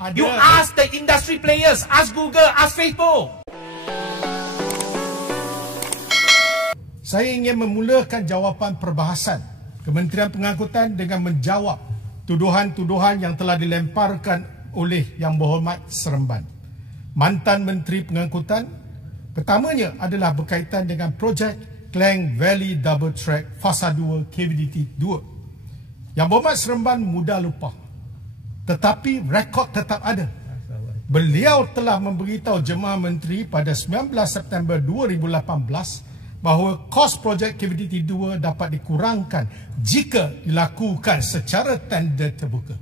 You ask the industry players, ask Google, ask Facebook. Saya ingin memulakan jawapan perbahasan Kementerian Pengangkutan dengan menjawab tuduhan-tuduhan yang telah dilemparkan oleh Yang Berhormat Seremban, mantan Menteri Pengangkutan. Pertamanya adalah berkaitan dengan projek Klang Valley Double Track Fasa 2 KVDT 2. Yang Berhormat Seremban mudah lupa, tetapi rekod tetap ada. Beliau telah memberitahu jemaah menteri pada 19 September 2018 bahawa kos projek KVDT 2 dapat dikurangkan jika dilakukan secara tender terbuka.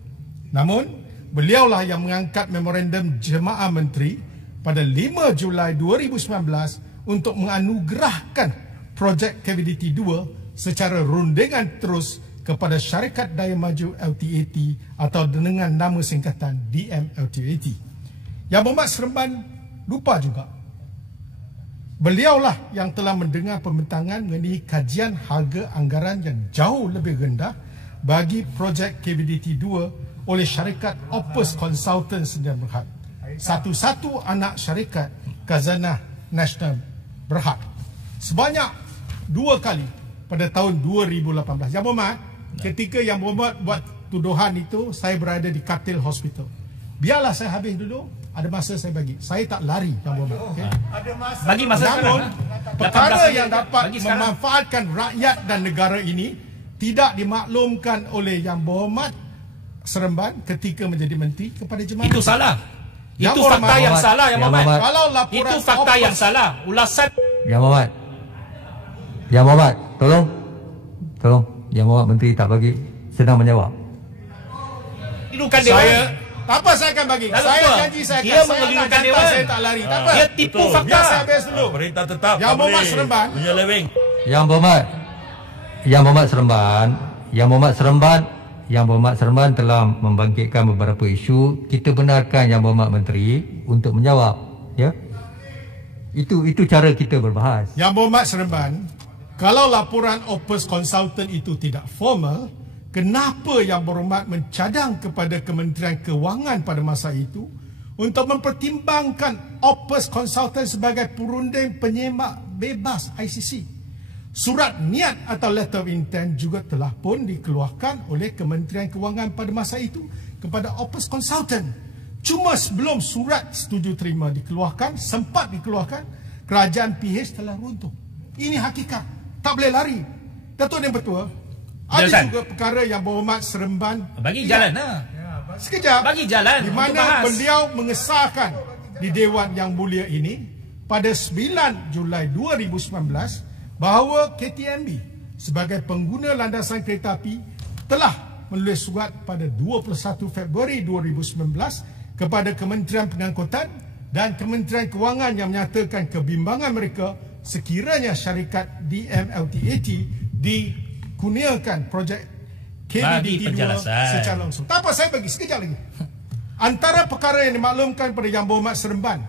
Namun, beliaulah yang mengangkat memorandum jemaah menteri pada 5 Julai 2019 untuk menganugerahkan projek KVDT 2 secara rundingan terus kepada Syarikat Daya Maju LTAT atau dengan nama singkatan DMLTAT. Yang Berhormat Seremban lupa juga, beliaulah yang telah mendengar pembentangan mengenai kajian harga anggaran yang jauh lebih rendah bagi projek KVDT 2 oleh syarikat Opus Consultants Sdn Bhd, satu-satu anak syarikat Khazanah Nasional Berhad, sebanyak 2 kali pada tahun 2018. Yang Berhormat, ketika Yang Berhormat buat tuduhan itu, saya berada di Katil Hospital. Biarlah saya habis dulu. Ada masa saya bagi. Saya tak lari, Yang Berhormat. Okay? Bagi masa namun, sekarang. perkara yang dapat memanfaatkan rakyat dan negara ini tidak dimaklumkan oleh Yang Berhormat Seremban ketika menjadi menteri kepada jemaah. Itu salah. Itu fakta yang salah, Yang Berhormat. Kalau laporan itu fakta yang salah. Ulasan Yang Berhormat. Yang Berhormat, tolong. Yang Berhormat menteri tak bagi, sedang menjawab. Tirukan dewan. Tak apa, saya akan bagi. Saya janji saya akan. Mengelirukan dewan. Saya tak lari. Tak apa. Dia tipu fakta. Biar saya habis dulu. Perintah tetap. Yang Berhormat Seremban. Menyeleweng. Yang Berhormat Seremban telah membangkitkan beberapa isu. Kita benarkan Yang Berhormat Menteri untuk menjawab, ya. Itu cara kita berbahas. Yang Berhormat Seremban, kalau laporan Opus Consultant itu tidak formal, kenapa Yang Berhormat mencadang kepada Kementerian Kewangan pada masa itu untuk mempertimbangkan Opus Consultant sebagai perunding penyemak bebas ICC? Surat niat atau letter of intent juga telah pun dikeluarkan oleh Kementerian Kewangan pada masa itu kepada Opus Consultant. Cuma sebelum surat setuju terima dikeluarkan, sempat dikeluarkan, kerajaan PH telah runtuh. Ini hakikat. Tak boleh lari. Datuk Yang Bertua, ada juga perkara Yang Berhormat Seremban bagi jalan lah. Sekejap. Bagi jalan. Di mana beliau mengesahkan di Dewan Yang Mulia ini pada 9 Julai 2019 bahawa KTMB sebagai pengguna landasan kereta api telah menulis surat pada 21 Februari 2019 kepada Kementerian Pengangkutan dan Kementerian Kewangan yang menyatakan kebimbangan mereka sekiranya syarikat DMLTAT dikurniakan projek KVDT 2 secara langsung. Tak apa, saya bagi sekejap lagi. Antara perkara yang dimaklumkan pada Yang Berhormat Seremban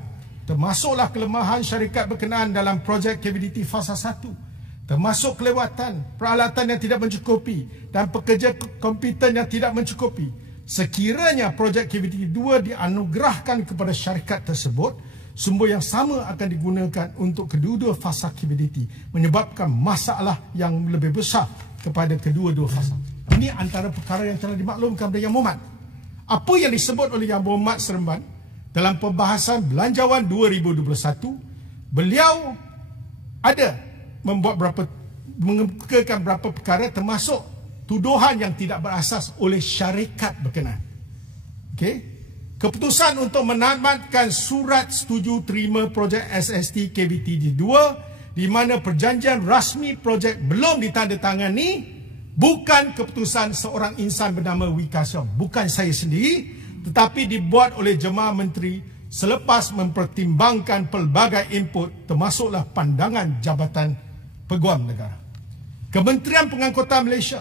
termasuklah kelemahan syarikat berkenaan dalam projek KVDT Fasa 1, termasuk kelewatan, peralatan yang tidak mencukupi dan pekerja kompeten yang tidak mencukupi. Sekiranya projek KVDT 2 dianugerahkan kepada syarikat tersebut, sumber yang sama akan digunakan untuk kedua-dua fasa KVDT, menyebabkan masalah yang lebih besar kepada kedua-dua fasa. Ini antara perkara yang telah dimaklumkan oleh Yang Berhormat. Apa yang disebut oleh Yang Berhormat Seremban dalam pembahasan Belanjawan 2021, beliau ada mengemukakan beberapa perkara termasuk tuduhan yang tidak berasas oleh syarikat berkenaan. Okey. Keputusan untuk menamatkan surat setuju terima projek SST KVDT 2 di mana perjanjian rasmi projek belum ditandatangani bukan keputusan seorang insan bernama Wee-Ka Siong, bukan saya sendiri, tetapi dibuat oleh jemaah menteri selepas mempertimbangkan pelbagai input termasuklah pandangan Jabatan Peguam Negara. Kementerian Pengangkutan Malaysia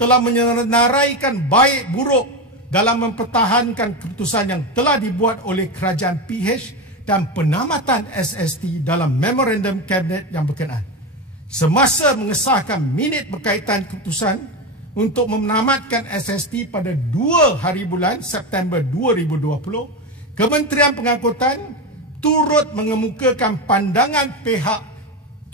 telah menyenaraikan baik buruk dalam mempertahankan keputusan yang telah dibuat oleh kerajaan PH dan penamatan SST dalam memorandum kabinet yang berkenaan. Semasa mengesahkan minit berkaitan keputusan, untuk menamatkan SST pada 2 hari bulan September 2020, Kementerian Pengangkutan turut mengemukakan pandangan pihak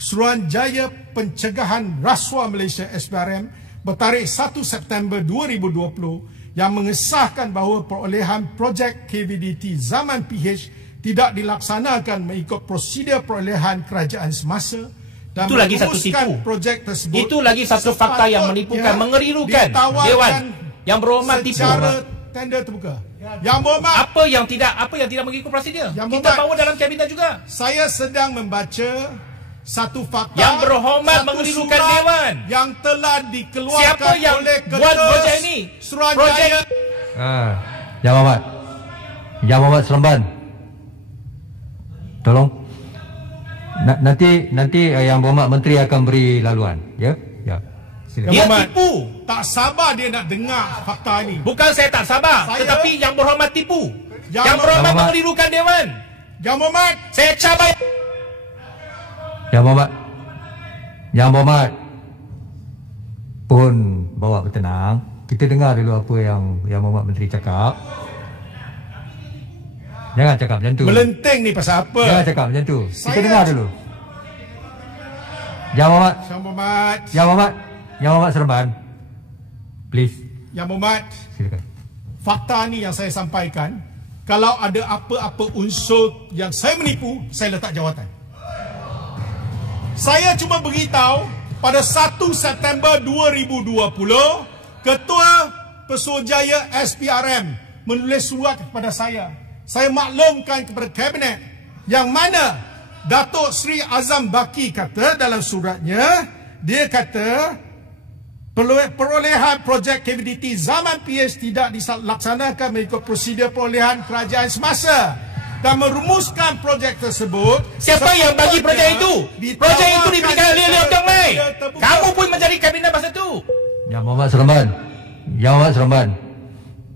Suruhanjaya Pencegahan Rasuah Malaysia SPRM bertarikh 1 September 2020 yang mengesahkan bahawa perolehan projek KVDT zaman PH tidak dilaksanakan mengikut prosedur perolehan kerajaan semasa dan itu lagi satu tipu. Projek tersebut itu lagi satu fakta yang menipukan, mengerirukan. Dewan yang berhormat tipu. Secara tender terbuka. Yang berhormat, apa yang tidak mengikut prosedur? Kita bawa dalam kabinet juga. Saya sedang membaca satu fakta yang berhormat mengerirukan Dewan yang telah dikeluarkan siapa yang oleh buat projek ini. Suruhanjaya. Yang Berhormat Seremban, tolong. Nanti Yang Berhormat Menteri akan beri laluan. Ya. Silakan. Dia tipu. Tak sabar dia nak dengar fakta ini. Bukan saya tak sabar, tetapi Yang Berhormat tipu. Yang Berhormat mengerirukan Dewan. Yang Berhormat, Saya cabar. Yang Berhormat pun bawa bertenang. Kita dengar dulu apa yang Berhormat Menteri cakap. Jangan cakap macam tu. Melenteng ni pasal apa? Jangan cakap macam tu. Kita dengar dulu. Yang Berhormat Seremban, please. Yang Berhormat, silakan. Fakta ni yang saya sampaikan, kalau ada apa-apa unsur yang saya menipu, saya letak jawatan. Saya cuma beritahu pada 1 September 2020, Ketua Pesuruhjaya SPRM menulis surat kepada saya. Saya maklumkan kepada Kabinet yang mana Datuk Seri Azam Baki kata dalam suratnya, dia kata perolehan projek KVDT zaman PH tidak dilaksanakan mengikut prosedur perolehan kerajaan semasa dan merumuskan projek tersebut. Siapa yang bagi projek itu? Projek itu diberikan oleh Leong Tiong Lai. Kamu pun menjadi kabinet masa itu. Yang Berhormat Seremban,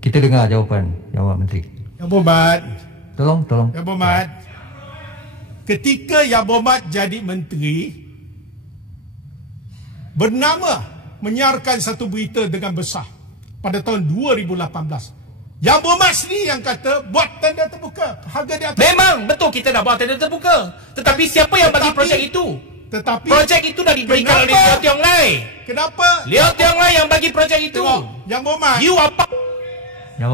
kita dengar jawapan Yang Berhormat Menteri. Yang Berhormat, Tolong. Yang Berhormat, ketika Yang Berhormat jadi menteri, bernama menyiarkan satu berita dengan besar pada tahun 2018. Yang Berhormat sendiri yang kata buat tender terbuka, harga di atas. Memang betul kita nak buat tender terbuka. Tetapi siapa yang bagi projek itu? Projek itu dah diberikan oleh Leong Tiong Lai. Kenapa? Leong Tiong Lai yang bagi projek itu. Yang Berhormat, You apa? Yang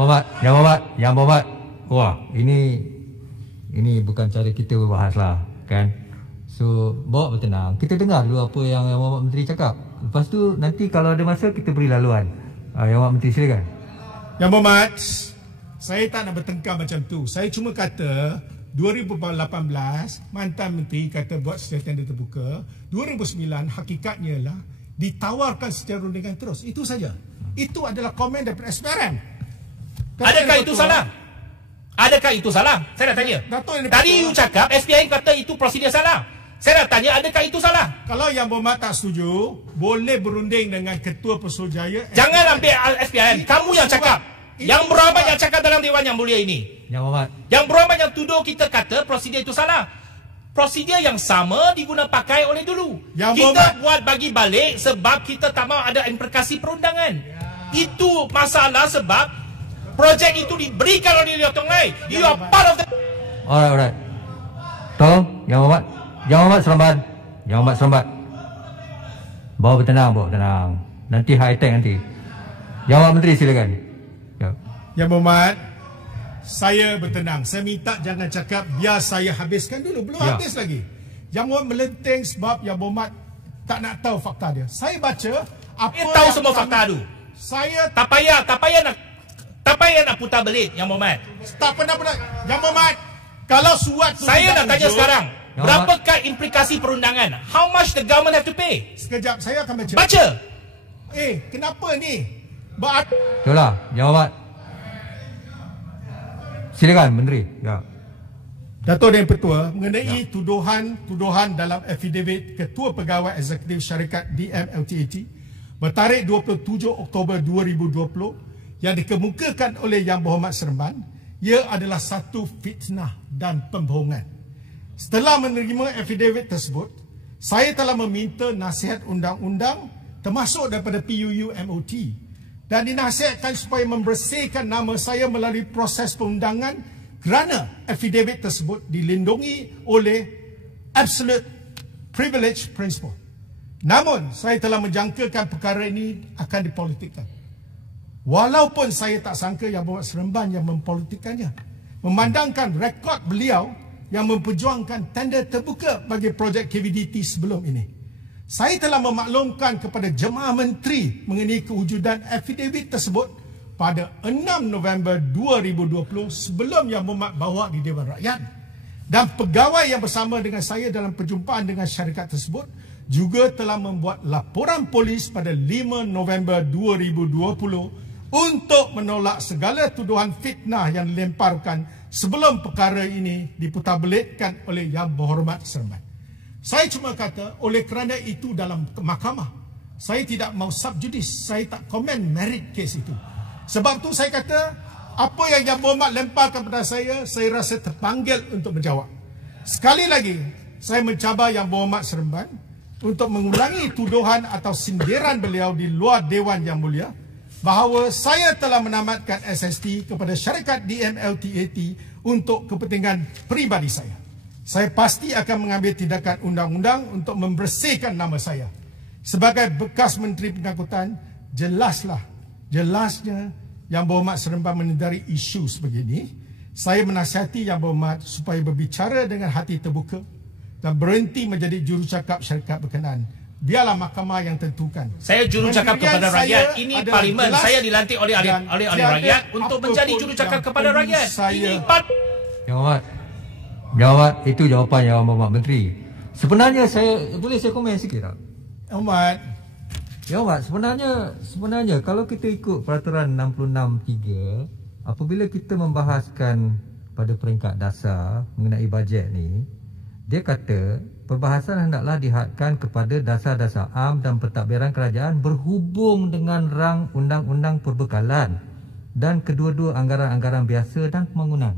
Berhormat. Wah, ini bukan cara kita berbahas lah, kan? So, bawa bertenang. Kita dengar dulu apa yang Berhormat Menteri cakap. Lepas tu, nanti kalau ada masa, kita beri laluan. Yang Berhormat Menteri, silakan. Yang Berhormat, saya tak nak bertengkar macam tu. Saya cuma kata 2018 mantan menteri kata buat secara tender terbuka. 2009 hakikatnya lah ditawarkan secara rundingan terus. Itu saja. Itu adalah komen daripada SPRM. Adakah itu salah? Adakah itu salah? Saya nak tanya. Tadi you cakap SPRM kata itu prosedur salah. Saya nak tanya, adakah itu salah? Kalau Yang Berhormat tak setuju, boleh berunding dengan Ketua Pesuruhjaya. Jangan ambil SPRM. Kamu yang cakap. Yang Berhormat yang cakap dalam Dewan Yang Mulia ini. Yang Berhormat yang tuduh kita kata prosedur itu salah. Prosedur yang sama diguna pakai oleh dulu. Kita buat bagi balik sebab kita tak mahu ada implikasi perundangan. Itu masalah sebab projek itu diberikan oleh Leong Tiong Lai. You are part of the... Alright. Tolong, Yang Berhormat Seremban. Bawa bertenang. Nanti high tech nanti. Yang Berhormat Menteri, silakan. Yang Berhormat, saya bertenang. Saya minta jangan cakap biar saya habiskan dulu. Belum habis lagi. Yang Berhormat melenteng sebab Yang Berhormat tak nak tahu fakta dia. Saya baca apa yang tahu semua fakta tu. Saya tak payah nak putar belit Yang Berhormat. Tak pernah. Yang Berhormat, kalau surat tu saya nak tanya sekarang, berapakah implikasi perundangan? How much the government have to pay? Sekejap, saya akan baca. Baca. Kenapa ni? Itulah, Yang Berhormat. Silakan Menteri. Dato' Dan Petua mengenai tuduhan dalam affidavit Ketua Pegawai Eksekutif Syarikat DMLTAT bertarikh 27 Oktober 2020 yang dikemukakan oleh Yang Berhormat Seremban, ia adalah satu fitnah dan pembohongan. Setelah menerima affidavit tersebut, saya telah meminta nasihat undang-undang termasuk daripada PUU MOT, dan dinasihatkan supaya membersihkan nama saya melalui proses perundangan kerana affidavit tersebut dilindungi oleh absolute privilege principle. Namun, saya telah menjangkakan perkara ini akan dipolitikkan. Walaupun saya tak sangka Yang Berhormat Seremban yang mempolitikkannya. Memandangkan rekod beliau yang memperjuangkan tender terbuka bagi projek KVDT sebelum ini. Saya telah memaklumkan kepada Jemaah Menteri mengenai kewujudan affidavit tersebut pada 6 November 2020 sebelum Yang Berhormat bawa di Dewan Rakyat. Dan pegawai yang bersama dengan saya dalam perjumpaan dengan syarikat tersebut juga telah membuat laporan polis pada 5 November 2020 untuk menolak segala tuduhan fitnah yang dilemparkan sebelum perkara ini diputarbelikkan oleh Yang Berhormat Seremban. Saya cuma kata, oleh kerana itu dalam mahkamah, saya tidak mau subjudis, saya tak komen merit kes itu. Sebab tu saya kata, apa yang Yang Berhormat lemparkan kepada saya rasa terpanggil untuk menjawab. Sekali lagi, saya mencabar Yang Berhormat Seremban untuk mengulangi tuduhan atau sindiran beliau di luar Dewan Yang Mulia, bahawa saya telah menamatkan SST kepada syarikat DMLTAT untuk kepentingan peribadi saya. Saya pasti akan mengambil tindakan undang-undang untuk membersihkan nama saya. Sebagai bekas Menteri Pengangkutan, jelasnya Yang Berhormat Seremban menedari isu sebegini. Saya menasihati Yang Berhormat supaya berbicara dengan hati terbuka dan berhenti menjadi jurucakap syarikat berkenaan. Biarlah mahkamah yang tentukan. Saya jurucakap kepada rakyat. Ini parlimen. Saya dilantik oleh rakyat untuk menjadi jurucakap kepada rakyat. Ini Yang Berhormat, jawab itu jawapan Yang Berhormat Menteri. Sebenarnya boleh saya komen sikit tak? Yang Berhormat, sebenarnya kalau kita ikut peraturan 66(3), apabila kita membahaskan pada peringkat dasar mengenai bajet ni, dia kata perbahasan hendaklah dihadkan kepada dasar-dasar am dan pentadbiran kerajaan berhubung dengan rang undang-undang perbekalan dan kedua-dua anggaran-anggaran biasa dan pembangunan.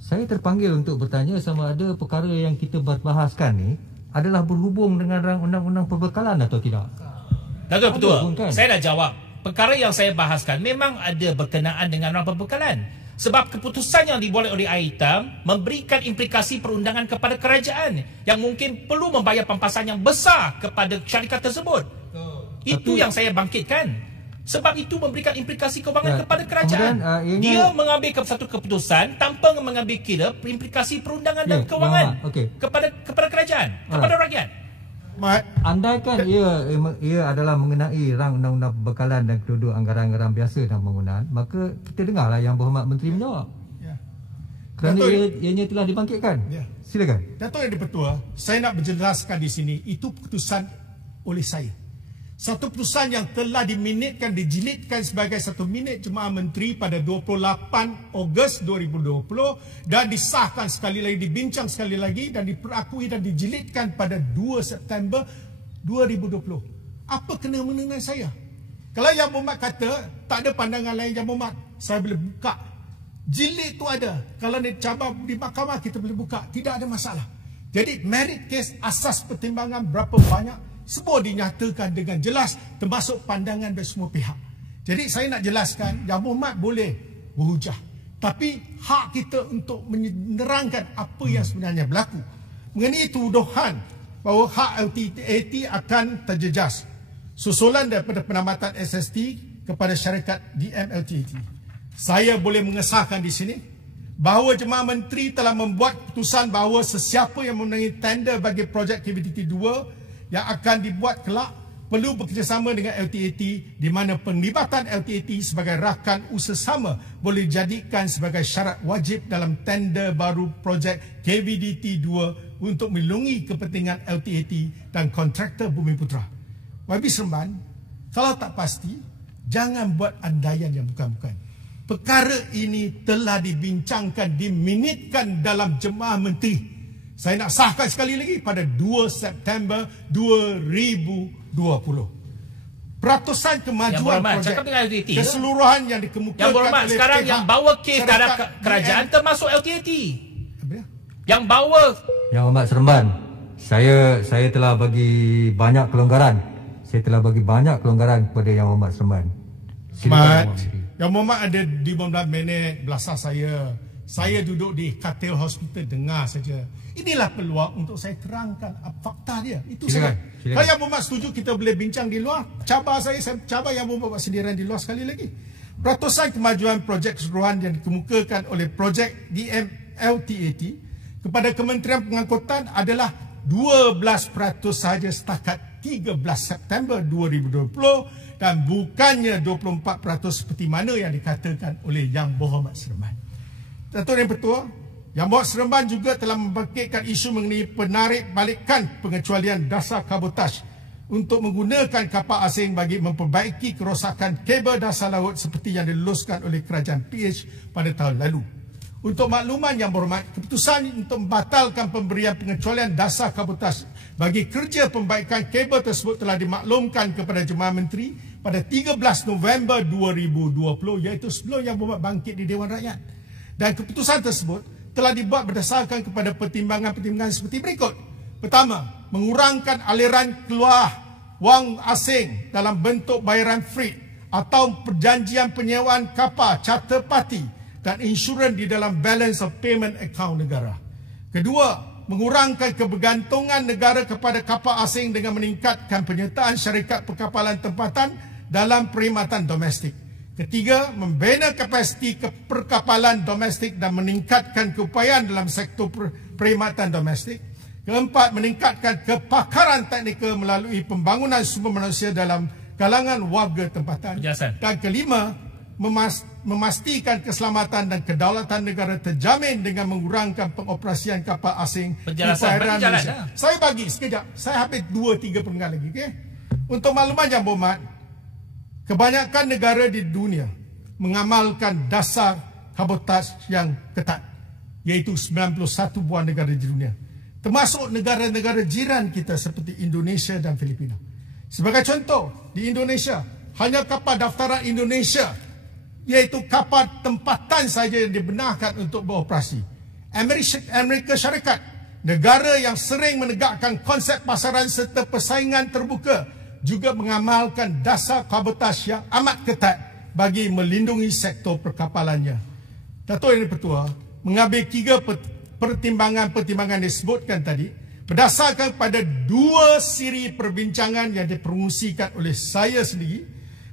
Saya terpanggil untuk bertanya sama ada perkara yang kita bahaskan ni adalah berhubung dengan rang undang-undang perbekalan atau tidak. Datuk Ketua, saya dah jawab. Perkara yang saya bahaskan memang ada berkenaan dengan rang perbekalan. Sebab keputusan yang dibuat oleh AITAM memberikan implikasi perundangan kepada kerajaan yang mungkin perlu membayar pampasan yang besar kepada syarikat tersebut. Itu yang saya bangkitkan. Sebab itu memberikan implikasi kewangan kepada kerajaan. Dia mengambil satu keputusan tanpa mengambil kira implikasi perundangan dan kewangan kepada kerajaan, kepada rakyat. Andaikan ia adalah mengenai rang undang-undang perbekalan dan kedua anggaran-anggaran biasa dan pembangunan, maka kita dengarlah Yang Berhormat Menteri menjawab. Kerana ianya telah dibangkitkan. Silakan. Datuk Yang di-Pertua, saya nak berjelaskan di sini, itu keputusan oleh saya. Satu keputusan yang telah dijilidkan sebagai 1 minit Jemaah Menteri pada 28 Ogos 2020 dan disahkan sekali lagi, dibincang sekali lagi dan diperakui dan dijilidkan pada 2 September 2020. Apa kena-mena dengan saya? Kalau Yang Berhormat kata tak ada pandangan lain Yang Berhormat, saya boleh buka. Jilid tu ada. Kalau dicabar di mahkamah kita boleh buka. Tidak ada masalah. Jadi merit case, asas pertimbangan berapa banyak, semua dinyatakan dengan jelas termasuk pandangan dari semua pihak. Jadi saya nak jelaskan, Yang Berhormat boleh berhujah, tapi hak kita untuk menerangkan apa yang sebenarnya berlaku. Mengenai tuduhan bahawa hak LTAT akan terjejas susulan daripada penamatan SST kepada syarikat DMLTAT. Saya boleh mengesahkan di sini bahawa Jemaah Menteri telah membuat keputusan bahawa sesiapa yang memenangi tender bagi projek KVDT 2 yang akan dibuat kelak perlu bekerjasama dengan LTAT, di mana penglibatan LTAT sebagai rakan usaha sama boleh dijadikan sebagai syarat wajib dalam tender baru projek KVDT 2 untuk melindungi kepentingan LTAT dan kontraktor Bumiputra. YB Seremban, kalau tak pasti, jangan buat andaian yang bukan-bukan. Perkara ini telah dibincangkan, diminitkan dalam Jemaah Menteri. Saya nak sahkan sekali lagi pada 2 September 2020. Peratusan kemajuan projek keseluruhan yang dikemukakan Yang Berhormat, oleh sekarang yang bawa kes terhadap kerajaan termasuk LTAT. Yang bawa Yang Berhormat Seremban, saya telah bagi banyak kelonggaran saya telah bagi banyak kelonggaran kepada Yang Berhormat Seremban. Yang Berhormat ada di 15 minit belasah saya. Saya duduk di katil hospital dengar saja. Inilah peluang untuk saya terangkan fakta dia. Itu saja. Kalau Yang Berhormat setuju, kita boleh bincang di luar. Cabar saya cabar Yang Berhormat buat sendirian di luar sekali lagi. Peratusan kemajuan projek keseluruhan yang dikemukakan oleh projek DMLTAT kepada Kementerian Pengangkutan adalah 12% sahaja setakat 13 September 2020 dan bukannya 24% seperti mana yang dikatakan oleh Yang Berhormat Seremban. Datuk Yang Pertua, Yang Berhormat Seremban juga telah membangkitkan isu mengenai penarik balikan pengecualian dasar kabotaj untuk menggunakan kapal asing bagi memperbaiki kerosakan kabel dasar laut seperti yang diluluskan oleh Kerajaan PH pada tahun lalu. Untuk makluman Yang Berhormat, keputusan untuk membatalkan pemberian pengecualian dasar kabotaj bagi kerja pembaikan kabel tersebut telah dimaklumkan kepada Jemaah Menteri pada 13 November 2020, iaitu sebelum Yang Berhormat bangkit di Dewan Rakyat. Dan keputusan tersebut telah dibuat berdasarkan kepada pertimbangan-pertimbangan seperti berikut. Pertama, mengurangkan aliran keluar wang asing dalam bentuk bayaran freight atau perjanjian penyewaan kapal charter party dan insurans di dalam balance of payment account negara. Kedua, mengurangkan kebergantungan negara kepada kapal asing dengan meningkatkan penyertaan syarikat perkapalan tempatan dalam perkhidmatan domestik. Ketiga, membina kapasiti perkapalan domestik dan meningkatkan keupayaan dalam sektor perkhidmatan domestik. Keempat, meningkatkan kepakaran teknikal melalui pembangunan sumber manusia dalam kalangan warga tempatan. Dan kelima, memastikan keselamatan dan kedaulatan negara terjamin dengan mengurangkan pengoperasian kapal asing di perairan Malaysia. Saya bagi sekejap, saya habis 2-3 perenggan lagi. Okay? Untuk makluman Yang Berhormat, kebanyakan negara di dunia mengamalkan dasar kabotaj yang ketat, iaitu 91 buah negara di dunia, termasuk negara-negara jiran kita seperti Indonesia dan Filipina. Sebagai contoh, di Indonesia, hanya kapal daftaran Indonesia, iaitu kapal tempatan saja yang dibenarkan untuk beroperasi. Amerika Syarikat, negara yang sering menegakkan konsep pasaran serta persaingan terbuka, juga mengamalkan dasar kabotaj yang amat ketat bagi melindungi sektor perkapalannya. Datuk Yang Pertua, mengambil 3 pertimbangan-pertimbangan disebutkan tadi, berdasarkan pada 2 siri perbincangan yang dipromosikan oleh saya sendiri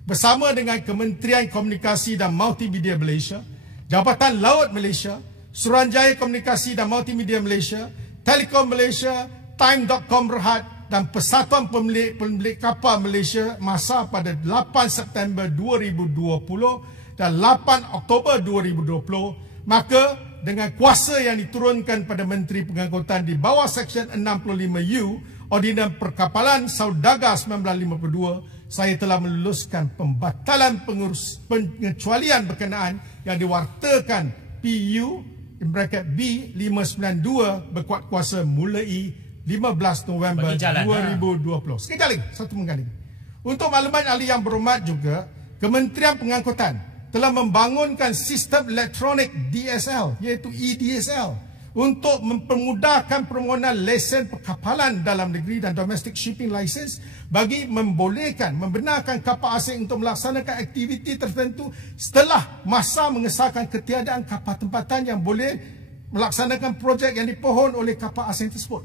bersama dengan Kementerian Komunikasi dan Multimedia Malaysia, Jabatan Laut Malaysia, Suruhanjaya Komunikasi dan Multimedia Malaysia, Telekom Malaysia, Time.com Berhad dan Persatuan Pemilik Kapal Malaysia masa pada 8 September 2020 dan 8 Oktober 2020, maka dengan kuasa yang diturunkan pada Menteri Pengangkutan di bawah Seksyen 65U Ordinans Perkapalan Saudagar 1952, saya telah meluluskan pembatalan pengecualian berkenaan yang diwartakan PU B592 berkuat kuasa mulai 15 November 2020. Sekejap lagi, satu menggali. Untuk makluman ahli Yang Berhormat juga, Kementerian Pengangkutan telah membangunkan sistem elektronik DSL, iaitu EDSL, untuk mempermudahkan permohonan lesen perkapalan dalam negeri dan domestic shipping license bagi membenarkan kapal asing untuk melaksanakan aktiviti tertentu setelah masa mengesahkan ketiadaan kapal tempatan yang boleh melaksanakan projek yang dipohon oleh kapal asing tersebut.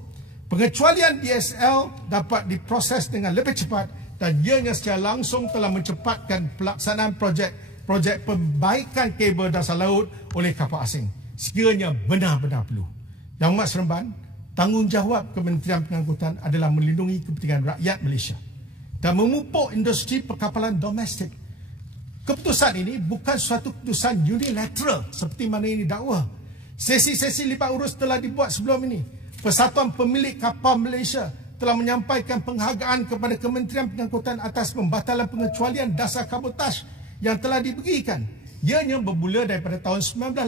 Pengecualian DSL dapat diproses dengan lebih cepat dan ianya secara langsung telah mencepatkan pelaksanaan projek pembaikan kabel dasar laut oleh kapal asing. Sekiranya benar-benar perlu. Yang Berhormat Seremban, tanggungjawab Kementerian Pengangkutan adalah melindungi kepentingan rakyat Malaysia dan memupuk industri perkapalan domestik. Keputusan ini bukan suatu keputusan unilateral seperti mana ini dakwa. Sesi-sesi lipat urus telah dibuat sebelum ini. Persatuan Pemilik Kapal Malaysia telah menyampaikan penghargaan kepada Kementerian Pengangkutan atas pembatalan pengecualian dasar kabotaj yang telah diberikan. Ianya bermula daripada tahun 1980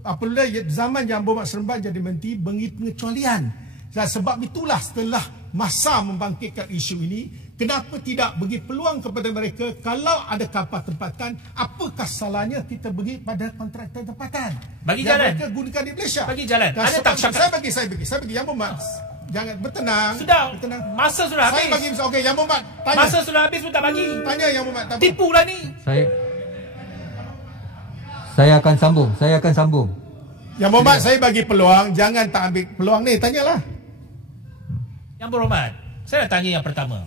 apabila zaman Yang Berhormat Seremban jadi menteri beri pengecualian. Dan sebab itulah setelah masa membangkitkan isu ini, kenapa tidak bagi peluang kepada mereka kalau ada kapal tempatan, apakah salahnya kita bagi pada kontraktor tempatan? Bagi yang jalan. Mereka gunakan di Malaysia. Bagi jalan. Dan ada tak saya bagi Yang Berhormat jangan bertenang. Sudah. Bertenang. Masa sudah habis. Saya bagi okey, Yang Berhormat, tanya. Masa sudah habis pun tak bagi. Tanya Yang Berhormat. Tipulah ni. Saya akan sambung. Yang Berhormat, saya bagi peluang, jangan tak ambil peluang ni, tanyalah. Yang Berhormat, saya nak tanya yang pertama.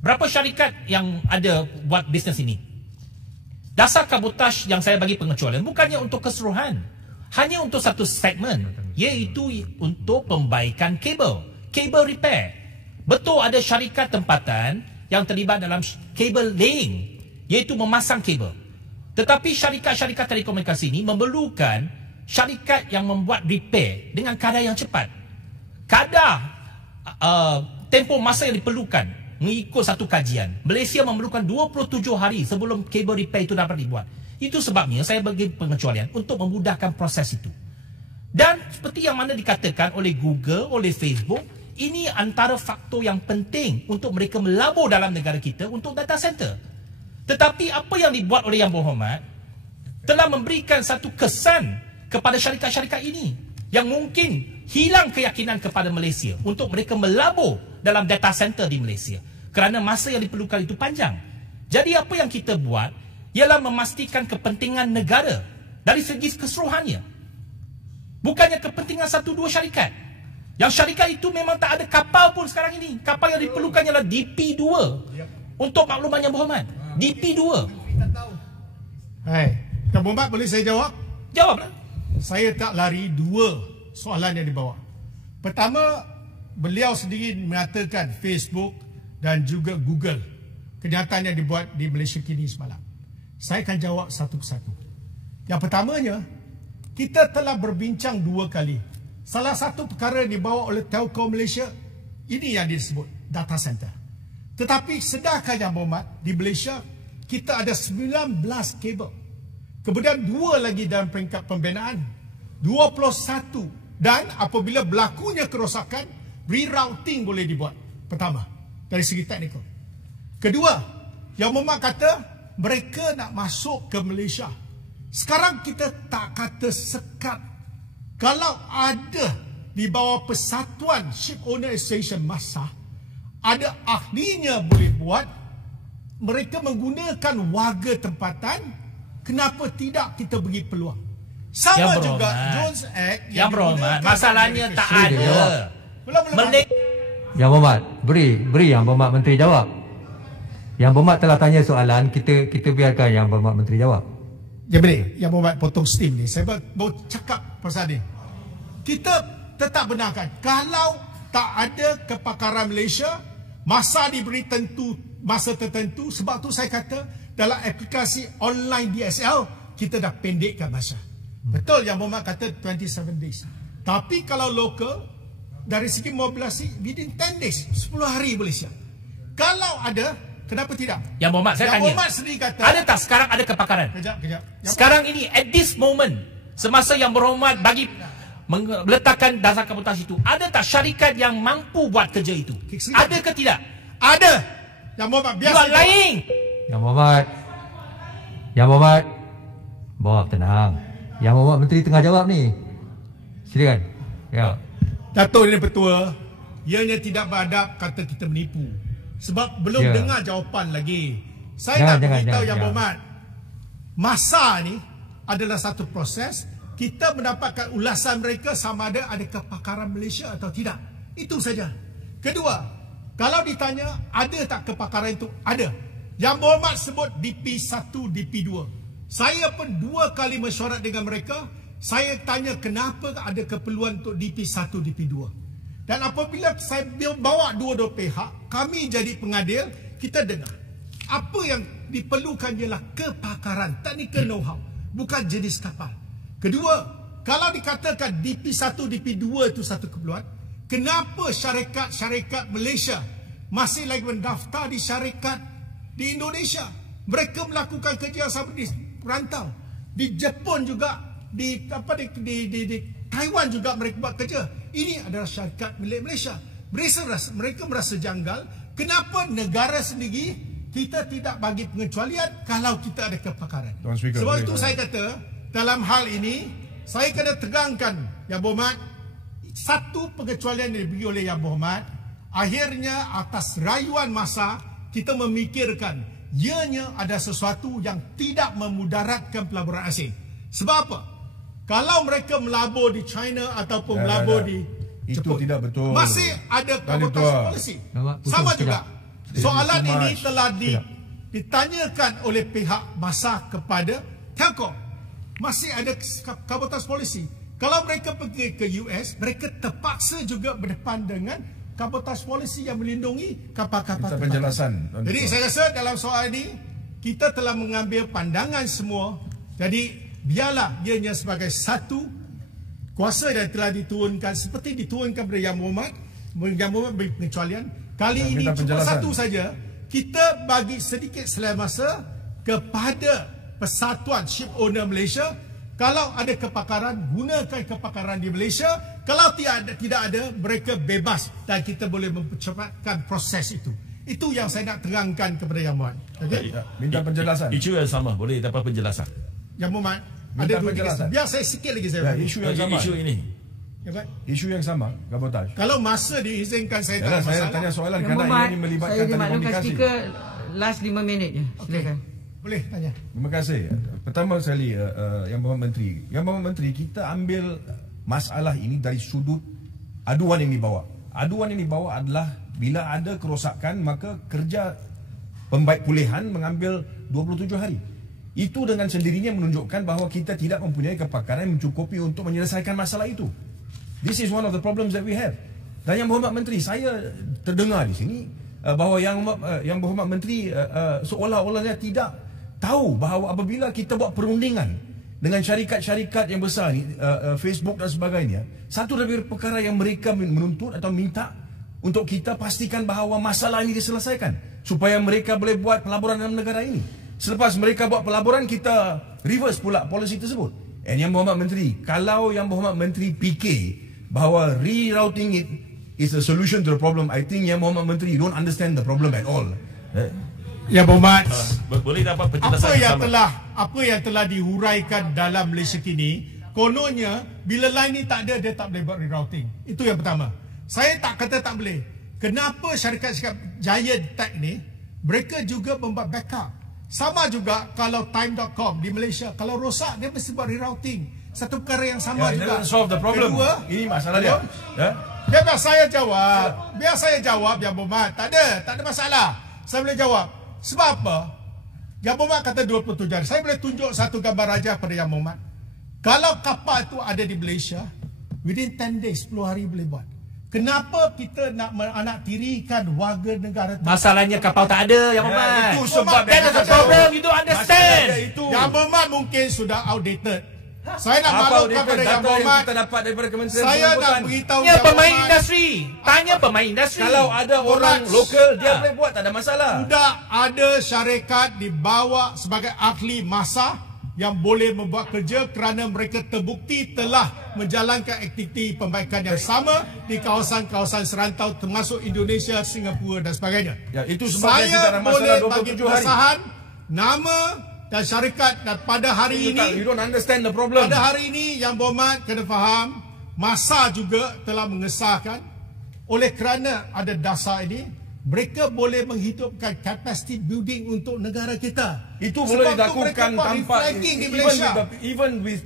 Berapa syarikat yang ada buat bisnes ini? Dasar kabotaj yang saya bagi pengecualian bukannya untuk keseluruhan, hanya untuk satu segmen, iaitu untuk pembaikan kabel repair. Betul ada syarikat tempatan yang terlibat dalam kabel laying, iaitu memasang kabel. Tetapi syarikat-syarikat telekomunikasi ini memerlukan syarikat yang membuat repair dengan kadar yang cepat. Kadar tempoh masa yang diperlukan mengikut satu kajian, Malaysia memerlukan 27 hari sebelum kabel repair itu dapat dibuat. Itu sebabnya saya bagi pengecualian untuk memudahkan proses itu. Dan seperti yang mana dikatakan oleh Google, oleh Facebook, ini antara faktor yang penting untuk mereka melabur dalam negara kita untuk data center. Tetapi apa yang dibuat oleh Yang Berhormat telah memberikan satu kesan kepada syarikat-syarikat ini yang mungkin hilang keyakinan kepada Malaysia untuk mereka melabur dalam data center di Malaysia kerana masa yang diperlukan itu panjang. Jadi apa yang kita buat ialah memastikan kepentingan negara dari segi keseluruhannya, bukannya kepentingan satu dua syarikat. Yang syarikat itu memang tak ada kapal pun sekarang ini. Kapal yang diperlukan ialah DP2. Untuk makluman Yang Berhormat, DP2. Hai, Yang Berhormat, boleh saya jawab? Jawablah. Saya tak lari dua soalan yang dibawa. Pertama, beliau sendiri mengatakan Facebook dan juga Google, kenyataan yang dibuat di Malaysia kini semalam. Saya akan jawab satu persatu. Yang pertamanya, kita telah berbincang dua kali. Salah satu perkara yang dibawa oleh Telco Malaysia, ini yang disebut data center. Tetapi sedarkah Yang Berhormat, di Malaysia kita ada 19 kabel. Kemudian 2 lagi dalam peringkat pembinaan, 21. Dan apabila berlakunya kerosakan, rerouting boleh dibuat. Pertama, dari segi teknikal. Kedua, Yang Berhormat kata mereka nak masuk ke Malaysia. Sekarang kita tak kata sekat. Kalau ada di bawah Persatuan Ship Owner Association masa, ada ahlinya boleh buat, mereka menggunakan warga tempatan, kenapa tidak kita beri peluang? Sama Yang juga Berhormat, Jones Act Yang Berhormat, masalahnya tak ada. Belum. Yang Berhormat, beri Yang Berhormat Menteri jawab. Yang Berhormat telah tanya soalan, kita biarkan Yang Berhormat Menteri jawab. Ya benar, Yang Berhormat potong steam ni. Saya baru cakap pasal ni. Kita tetap benarkan, kalau tak ada kepakaran Malaysia, masa diberi masa tertentu. Sebab tu saya kata dalam aplikasi online DSL kita dah pendekkan masa. Betul Yang Berhormat kata 27 days. Tapi kalau lokal, dari segi mobilisasi within 10 days, 10 hari boleh siap. Kalau ada, kenapa tidak? Yang Berhormat, saya tanya. Yang Berhormat sendiri kata, ada tak sekarang ada kepakaran? Kejap. Sekarang ini, at this moment, semasa Yang Berhormat bagi meletakkan dasar kabotaj itu, ada tak syarikat yang mampu buat kerja itu? Ada ke tidak? Ada. Yang Berhormat biasa. You are lying. Yang Berhormat, bawa tenang. Yang Berhormat Menteri tengah jawab ni. Silakan. Ya. Datuk Yang Pertua, ianya tidak beradab kata kita menipu. Sebab belum dengar jawapan lagi. Saya nak beritahu Yang Berhormat, masa ni adalah satu proses. Kita mendapatkan ulasan mereka sama ada kepakaran Malaysia atau tidak. Itu saja. Kedua, kalau ditanya ada tak kepakaran itu? Ada. Yang Berhormat sebut DP1, DP2. Saya pun 2 kali mesyuarat dengan mereka. Saya tanya kenapa ada keperluan untuk DP1, DP2. Dan apabila saya bawa dua-dua pihak, kami jadi pengadil, kita dengar. Apa yang diperlukan ialah kepakaran, technical know-how, bukan jenis kapal. Kedua, kalau dikatakan DP1, DP2 itu satu keperluan, kenapa syarikat-syarikat Malaysia masih lagi mendaftar di syarikat di Indonesia? Mereka melakukan kerja sama di perantau. Di Jepun juga, di Taiwan juga mereka buat kerja. Ini adalah syarikat milik Malaysia. Mereka merasa janggal. Kenapa negara sendiri kita tidak bagi pengecualian kalau kita ada kepakaran? Sebab itu saya kata, dalam hal ini, saya kena tegangkan Yang Berhormat, satu pengecualian yang diberi oleh Yang Berhormat, akhirnya atas rayuan masa kita memikirkan ianya ada sesuatu yang tidak memudaratkan pelaburan asing. Sebab apa? Kalau mereka melabur di China ataupun melabur di Itu Jepun, tidak betul. masih ada kabotase polisi. Sama juga. Soalan ini telah ditanyakan oleh pihak masa kepada Telkom. Masih ada kabotase polisi. Kalau mereka pergi ke US, mereka terpaksa juga berdepan dengan kabotase polisi yang melindungi kapal-kapal. Minta penjelasan. Jadi saya rasa dalam soal ini kita telah mengambil pandangan semua. Jadi biarlah ianya sebagai satu kuasa yang telah diturunkan seperti diturunkan kepada Yang Berhormat. Yang Berhormat beri pengecualian. Kali ini cuma satu saja. Kita bagi sedikit selai masa kepada Persatuan Ship Owner Malaysia. Kalau ada kepakaran, gunakan kepakaran di Malaysia. Kalau tidak ada, mereka bebas dan kita boleh mempercepatkan proses itu. Itu yang saya nak terangkan kepada Yang Berhormat. Okay? Minta penjelasan. Isu yang sama, boleh dapat penjelasan. Yang Berhormat, Minta ada dua penjelasan. biar saya sikit lagi saya. Isu yang sama. Isu ini. Ya, baik. Isu yang sama, kabotase. Kalau masa diizinkan saya tak Yalah, ada saya masalah. tanya soalan Yang kerana Berhormat, ini melibatkan saya dimaklumkan telekomunikasi. speaker last 5 minit je. Silakan. Boleh tanya. Terima kasih. Pertama sekali, Yang Berhormat Menteri. Yang Berhormat Menteri, kita ambil masalah ini dari sudut aduan yang dibawa. Aduan yang dibawa adalah bila ada kerosakan, maka kerja pembaik pulihan mengambil 27 hari. Itu dengan sendirinya menunjukkan bahawa kita tidak mempunyai kepakaran yang mencukupi untuk menyelesaikan masalah itu. This is one of the problems that we have. Dan Yang Berhormat Menteri, saya terdengar di sini bahawa Yang Berhormat Menteri seolah-olahnya tidak tahu bahawa apabila kita buat perundingan dengan syarikat-syarikat yang besar ni, Facebook dan sebagainya, satu dari perkara yang mereka menuntut atau minta untuk kita pastikan bahawa masalah ini diselesaikan supaya mereka boleh buat pelaburan dalam negara ini. Selepas mereka buat pelaburan, kita reverse pula polisi tersebut. And Yang Berhormat Menteri, kalau Yang Berhormat Menteri fikir bahawa rerouting it is a solution to the problem, I think Yang Berhormat Menteri you don't understand the problem at all. Yang Berhormat, Boleh dapat penjelasan apa yang telah dihuraikan dalam Malaysia kini, kononnya bila line ni tak ada, dia tak boleh buat rerouting. Itu yang pertama. Saya tak kata tak boleh. Kenapa syarikat-syarikat Giant Tech ni, mereka juga membuat backup. Sama juga kalau Time.com di Malaysia, kalau rosak dia mesti buat rerouting. Satu perkara yang sama juga. Solve the problem. Kedua, ini masalah dia. biar saya jawab. Biar saya jawab, Yang Berhormat. Tak ada masalah. Saya boleh jawab. Sebab apa? Yang Berhormat kata 27 hari. Saya boleh tunjuk satu gambar raja pada Yang Berhormat. Kalau kapal itu ada di Malaysia, within 10 days, 10 hari boleh buat. Kenapa kita nak anak tirikan warga negara? Masalahnya kapal tak ada, Yang Berhormat. Itu sebab That is the problem, you don't understand. Yang Berhormat mungkin sudah outdated. Saya nak Apa maklumkan pada Yang data yang Berhormat. kita dapat daripada Kementerian Saya nak Perhubungan? beritahu Tanya Yang pemain Berhormat. industri. Tanya pemain industri. Kalau ada orang lokal, dia boleh buat, tak ada masalah. Sudah ada syarikat dibawa sebagai ahli masa yang boleh membuat kerja kerana mereka terbukti telah menjalankan aktiviti pembaikan yang sama di kawasan-kawasan serantau termasuk Indonesia, Singapura dan sebagainya. Ya, itu sebabnya kita ada Saya masalah boleh 27 bagi hari. pengesahan nama dan syarikat dan pada hari ini, You don't understand the problem. pada hari ini Yang Berhormat kena faham, masa juga telah mengesahkan oleh kerana ada dasar ini, mereka boleh menghidupkan capacity building untuk negara kita. Itu Sebab boleh tu dilakukan mereka buat tanpa reflanking di Malaysia. even with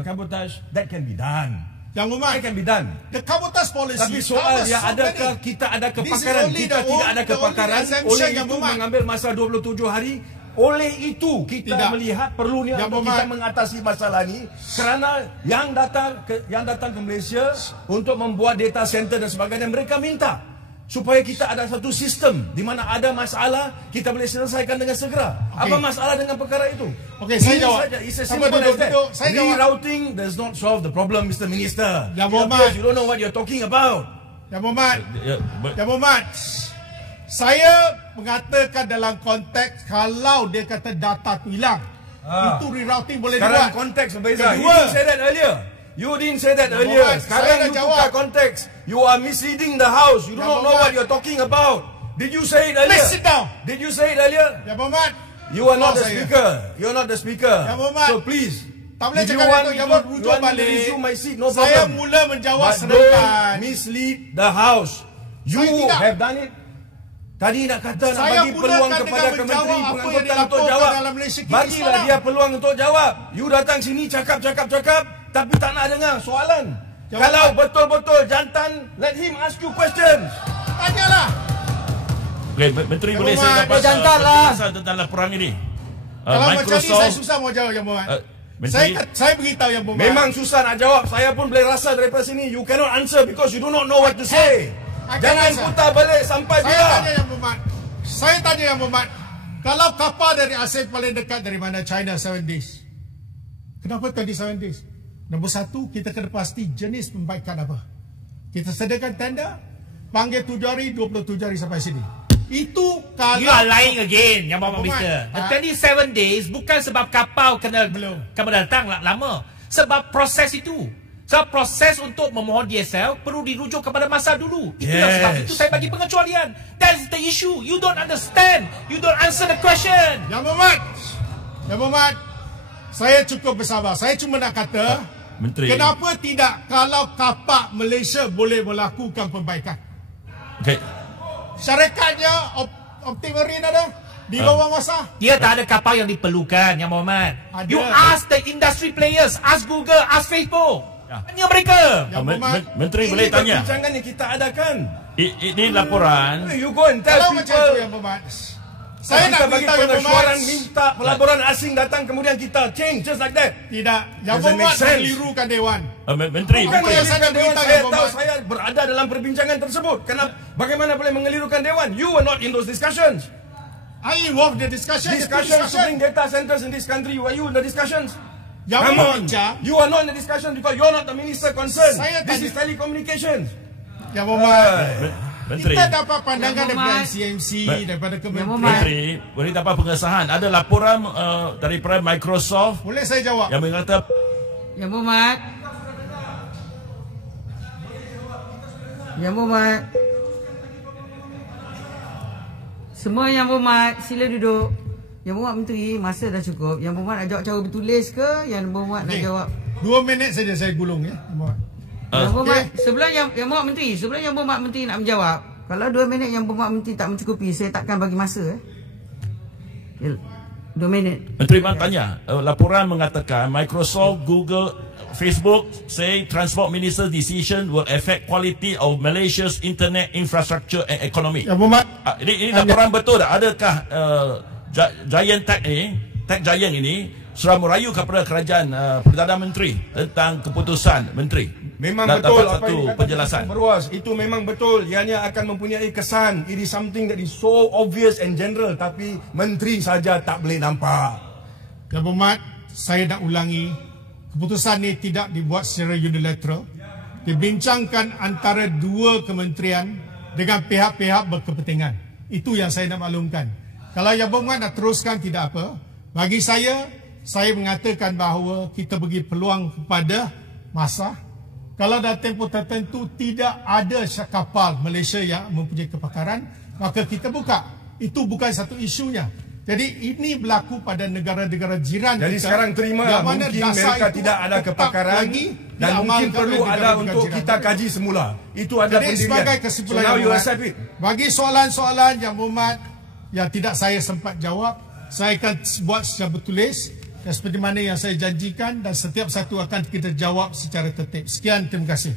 cabotage, that can be done. Yang Berhormat, That can be done. the cabotage policy. Tapi soalnya, covers so adakah many. kita ada This is kepakaran? only Kita the tidak ada only kepakaran. exemption Oleh Yang itu Berhormat. mengambil masa 27 hari. Oleh itu kita Tidak. melihat perlunya Yang untuk kita Berhormat. mengatasi masalah ini kerana yang datang ke Malaysia untuk membuat data center dan sebagainya, mereka minta supaya kita ada satu sistem di mana ada masalah kita boleh selesaikan dengan segera. Okey. Apa masalah dengan perkara itu? Okey, saya Ini jawab. saja. It's as Sama simple as that. duduk. Saya jawab. Rerouting does not solve the problem, Mr. Minister. Yang It Berhormat. appears you don't know what you're talking about. Yang Berhormat, Ya, Yang Berhormat, saya mengatakan dalam konteks kalau dia kata data tu hilang, itu rerouting boleh Sekarang dibuat. konteks berbeza. You Kedua, didn't say that earlier. You didn't say that Yang earlier. Berhormat, Sekarang saya dah you jawab. tukar konteks. You are misleading the house. You do Yang not know what Berhormat. you're talking about. Did you say it earlier? Please sit down. Did you say it earlier? Yang Berhormat, You are not the saya. speaker. You are not the speaker. Yang Berhormat. So please. Tak boleh If you cakap want itu, me jawab to- rujuk you want me to balik. resume my seat, no Saya problem. mula menjawab But sedangkan don't mislead the house. You Saya tidak. have done it. Tadi nak kata nak Saya bagi gunakan peluang dengan kepada menjawab Menteri apa yang Pengangkutan untuk dilaporkan jawab. dalam Malaysia kita Bagilah semalam. dia peluang untuk jawab. You datang sini cakap, tapi tak nak dengar soalan. Jawapan. Kalau betul-betul jantan, let him ask you questions. Tanyalah. Okay, Menteri boleh Muhammad, saya dapat jantan lah. penjelasan tentang laporan ini? Kalau macam ni saya susah mau jawab Yang Berhormat. Menteri, Saya beritahu Yang Berhormat. Memang susah nak jawab. Saya pun boleh rasa daripada sini. You cannot answer because you do not know what to say. Akan Jangan rasa. putar balik sampai Saya bila. tanya Yang Berhormat. Saya tanya Yang Berhormat. Kalau kapal dari ASEAN paling dekat dari mana? China 7 days. Kenapa tadi 7 days? Nombor satu, kita kena pasti jenis pembaikan apa. Kita sediakan tender, panggil 7 hari, 27 hari sampai sini. Itu kalau... You are lying again, Yang Berhormat Berhormat, Minister. The ha? 27 days bukan sebab kapal kena Belum. datang lama. Sebab proses itu. Sebab proses untuk memohon DSL perlu dirujuk kepada masa dulu. Itulah sebab itu saya bagi pengecualian. That's the issue. You don't understand. You don't answer the question. Yang Berhormat, saya cukup bersabar. Saya cuma nak kata, Menteri. kenapa tidak kalau kapal Malaysia boleh melakukan perbaikan? okay. Syarikat Optic Marine ada di bawah masa. Dia tak ada kapal yang diperlukan, Yang Berhormat. Ada. You ask the industry players, ask Google, ask Facebook. Tanya mereka. Yang Berhormat, Menteri Ini boleh tanya. perbincangan yang kita adakan. Ini laporan. You go and tell kalau macam itu people. Yang Berhormat, saya nak Kita bagi beritahu Yang pengesyuaran, Berhormat, minta pelaburan asing datang, kemudian kita change just like that. tidak. Yang Doesn't make Berhormat sense. melirukan Dewan. Menteri, Bukan Menteri. yang saya nak beritahu Saya Yang tahu Berhormat. saya berada dalam perbincangan tersebut. Kenapa? Bagaimana boleh mengelirukan Dewan? You were not in those discussions. I involved the discussion. Discussions to bring data centers in this country. Were you in the discussions? Yang Come on. berbincang, You are not in the discussion because you are not the minister concerned. Saya This tanya- is telecommunications. Yang Berhormat, Menteri. kita dapat pandangan Yang daripada Berhormat. CMC, daripada Yang Kementerian. Berhormat. Menteri, boleh dapat pengesahan. Ada laporan daripada Microsoft Boleh saya jawab? yang mengata Yang Berhormat. Yang Berhormat. Semua Yang Berhormat, sila duduk. Yang Berhormat Menteri, masa dah cukup. Yang Berhormat nak jawab cara bertulis ke? Yang Berhormat nak Okey. jawab? 2 minit saja saya gulung ya. Yang Berhormat. Yang Berhormat, sebelum Yang Berhormat Menteri, sebelum Yang Berhormat Menteri nak menjawab, kalau 2 minit Yang Berhormat Menteri tak mencukupi, saya takkan bagi masa. 2 minit. Menteri Bang tanya, laporan mengatakan Microsoft, Google, Facebook say transport minister's decision will affect quality of Malaysia's internet infrastructure and economy. Yang Berhormat, Ini laporan betul tak? Adakah Giant Tech ini, Tech Giant ini sudah merayu kepada kerajaan Perdana Menteri tentang keputusan Menteri? Memang Dan betul dapat apa satu yang dikatakan penjelasan. Tuan Berwas. Itu memang betul. Ianya akan mempunyai kesan. It is something that is so obvious and general. Tapi menteri saja tak boleh nampak. Yang Berhormat, saya nak ulangi, keputusan ini tidak dibuat secara unilateral. Dibincangkan antara 2 kementerian dengan pihak-pihak berkepentingan. Itu yang saya nak maklumkan. Kalau Yang Berhormat nak teruskan, tidak apa. Bagi saya mengatakan bahawa kita bagi peluang kepada masa. Kalau dalam tempoh tertentu tidak ada kapal Malaysia yang mempunyai kepakaran, maka kita buka. Itu bukan satu isunya. Jadi ini berlaku pada negara-negara jiran Jadi kita. sekarang terima yang mana mungkin dasar mereka itu tidak ada tetap kepakaran lagi dan mungkin diamalkan perlu oleh ada negara-negara untuk jiran. kita kaji semula. Itu ada Jadi pendirian. sebagai So kesimpulan now Yang you Berhormat, accept it. bagi soalan-soalan Yang Berhormat yang tidak saya sempat jawab, saya akan buat secara bertulis dan seperti mana yang saya janjikan, dan setiap satu akan kita jawab secara tertib. Sekian, terima kasih.